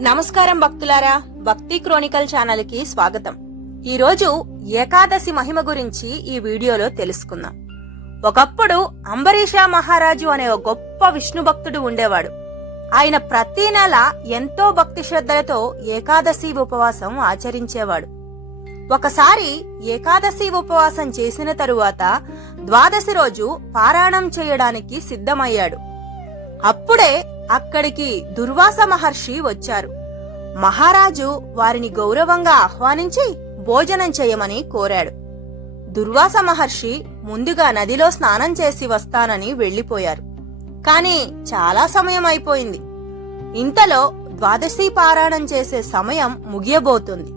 నమస్కారం భక్తులారా, భక్తి క్రోనికల్ ఛానల్ కి స్వాగతం. ఈరోజు ఏకాదశి మహిమ గురించి ఈ వీడియోలో తెలుసుకుందాం. ఒకప్పుడు అంబరీష మహారాజు అనే ఒక గొప్ప విష్ణు భక్తుడు ఉండేవాడు. ఆయన ప్రతి నెల ఎంతో భక్తి శ్రద్ధలతో ఏకాదశి ఉపవాసం ఆచరించేవాడు. ఒకసారి ఏకాదశి ఉపవాసం చేసిన తరువాత ద్వాదశి రోజు పారాయణం చేయడానికి సిద్ధమయ్యాడు. అప్పుడే అక్కడికి దుర్వాస మహర్షి వచ్చారు. మహారాజు వారిని గౌరవంగా ఆహ్వానించి భోజనం చేయమని కోరాడు. దుర్వాస మహర్షి ముందుగా నదిలో స్నానం చేసి వస్తానని వెళ్లిపోయారు. కాని చాలా సమయం అయిపోయింది. ఇంతలో ద్వాదశి పారాయణం చేసే సమయం ముగియబోతుంది.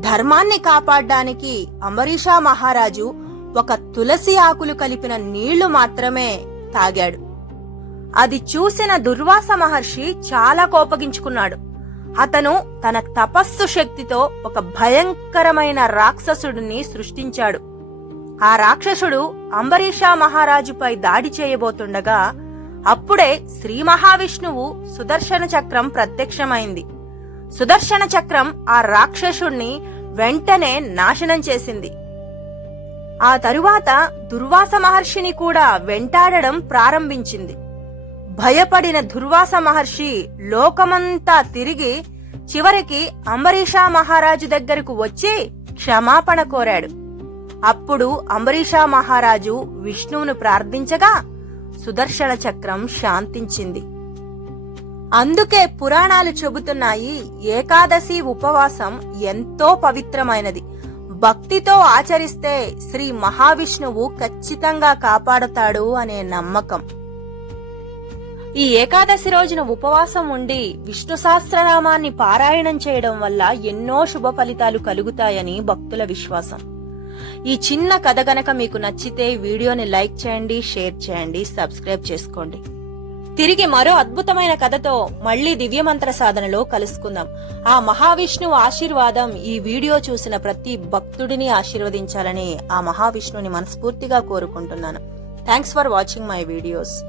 ధర్మాన్ని కాపాడడానికి అంబరీష మహారాజు ఒక తులసి ఆకులు కలిపిన నీళ్లు మాత్రమే తాగాడు. అది చూసిన దుర్వాస మహర్షి చాలా కోపగించుకున్నాడు. అతను తన తపస్సు శక్తితో ఒక భయంకరమైన రాక్షసుడిని సృష్టించాడు. ఆ రాక్షసుడు అంబరీష మహారాజుపై దాడి చేయబోతుండగా అప్పుడే శ్రీ మహావిష్ణువు సుదర్శన చక్రం ప్రత్యక్షమైంది. సుదర్శన చక్రం ఆ రాక్షసుణ్ణి వెంటనే నాశనం చేసింది. ఆ తరువాత దుర్వాస మహర్షిని కూడా వెంటాడడం ప్రారంభించింది. భయపడిన దుర్వాస మహర్షి లోకమంతా తిరిగి చివరికి అంబరీష మహారాజు దగ్గరకు వచ్చి క్షమాపణ కోరాడు. అప్పుడు అంబరీష మహారాజు విష్ణువును ప్రార్థించగా సుదర్శన చక్రం శాంతించింది. అందుకే పురాణాలు చెబుతున్నాయి, ఏకాదశి ఉపవాసం ఎంతో పవిత్రమైనది. భక్తితో ఆచరిస్తే శ్రీ మహావిష్ణువు ఖచ్చితంగా కాపాడతాడు అనే నమ్మకం. ఈ ఏకాదశి రోజున ఉపవాసం ఉండి విష్ణు సహస్రనామాన్ని పారాయణం చేయడం వల్ల ఎన్నో శుభ ఫలితాలు కలుగుతాయని భక్తుల విశ్వాసం. ఈ చిన్న కథ గనక మీకు నచ్చితే వీడియోని లైక్ చేయండి, షేర్ చేయండి, సబ్స్క్రైబ్ చేసుకోండి. తిరిగి మరో అద్భుతమైన కథతో మళ్లీ దివ్యమంత్ర సాధనలో కలుసుకుందాం. ఆ మహావిష్ణువు ఆశీర్వాదం ఈ వీడియో చూసిన ప్రతి భక్తుడిని ఆశీర్వదించాలని ఆ మహావిష్ణువుని మనస్ఫూర్తిగా కోరుకుంటున్నాను. Thanks for watching my videos.